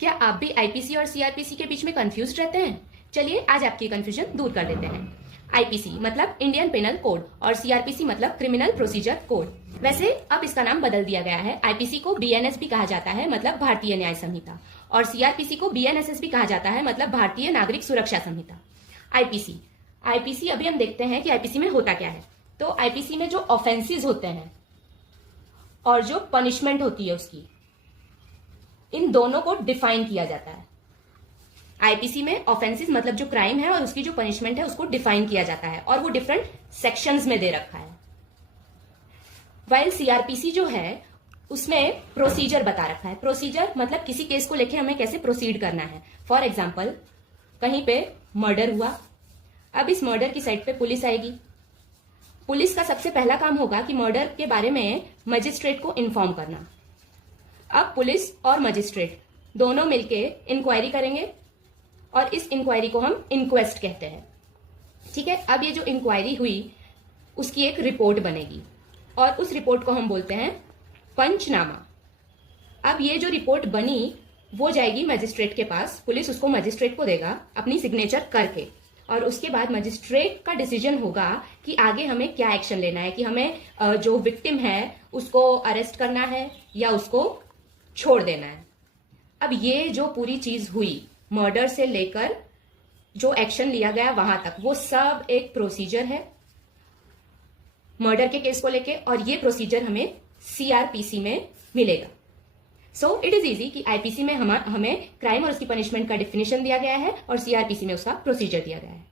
क्या आप भी आईपीसी और सीआरपीसी के बीच में कंफ्यूज रहते हैं? चलिए आज आपकी कंफ्यूजन दूर कर देते हैं। आईपीसी मतलब इंडियन पेनल कोड और सीआरपीसी मतलब क्रिमिनल प्रोसीजर कोड। वैसे अब इसका नाम बदल दिया गया है। आईपीसी को बीएनएस भी कहा जाता है, मतलब भारतीय न्याय संहिता, और सीआरपीसी को बीएनएसएस भी कहा जाता है, मतलब भारतीय नागरिक सुरक्षा संहिता। आईपीसी आईपीसी अभी हम देखते हैं कि आईपीसी में होता क्या है। तो आईपीसी में जो ऑफेंसेस होते हैं और जो पनिशमेंट होती है उसकी, इन दोनों को डिफाइन किया जाता है। आईपीसी में ऑफेंसेस मतलब जो क्राइम है और उसकी जो पनिशमेंट है उसको डिफाइन किया जाता है, और वो डिफरेंट सेक्शंस में दे रखा है। वाइल सीआरपीसी जो है उसमें प्रोसीजर बता रखा है। प्रोसीजर मतलब किसी केस को लेके हमें कैसे प्रोसीड करना है। फॉर एग्जाम्पल, कहीं पे मर्डर हुआ, अब इस मर्डर की साइड पे पुलिस आएगी। पुलिस का सबसे पहला काम होगा कि मर्डर के बारे में मजिस्ट्रेट को इन्फॉर्म करना। अब पुलिस और मजिस्ट्रेट दोनों मिलके इंक्वायरी करेंगे और इस इंक्वायरी को हम इंक्वेस्ट कहते हैं। ठीक है, अब ये जो इंक्वायरी हुई उसकी एक रिपोर्ट बनेगी और उस रिपोर्ट को हम बोलते हैं पंचनामा। अब ये जो रिपोर्ट बनी वो जाएगी मजिस्ट्रेट के पास, पुलिस उसको मजिस्ट्रेट को देगा अपनी सिग्नेचर करके, और उसके बाद मजिस्ट्रेट का डिसीजन होगा कि आगे हमें क्या एक्शन लेना है, कि हमें जो विक्टिम है उसको अरेस्ट करना है या उसको छोड़ देना है। अब ये जो पूरी चीज हुई, मर्डर से लेकर जो एक्शन लिया गया वहां तक, वो सब एक प्रोसीजर है मर्डर के केस को लेके, और ये प्रोसीजर हमें सीआरपीसी में मिलेगा। सो इट इज इजी कि आईपीसी में हमें क्राइम और उसकी पनिशमेंट का डिफिनेशन दिया गया है और सीआरपीसी में उसका प्रोसीजर दिया गया है।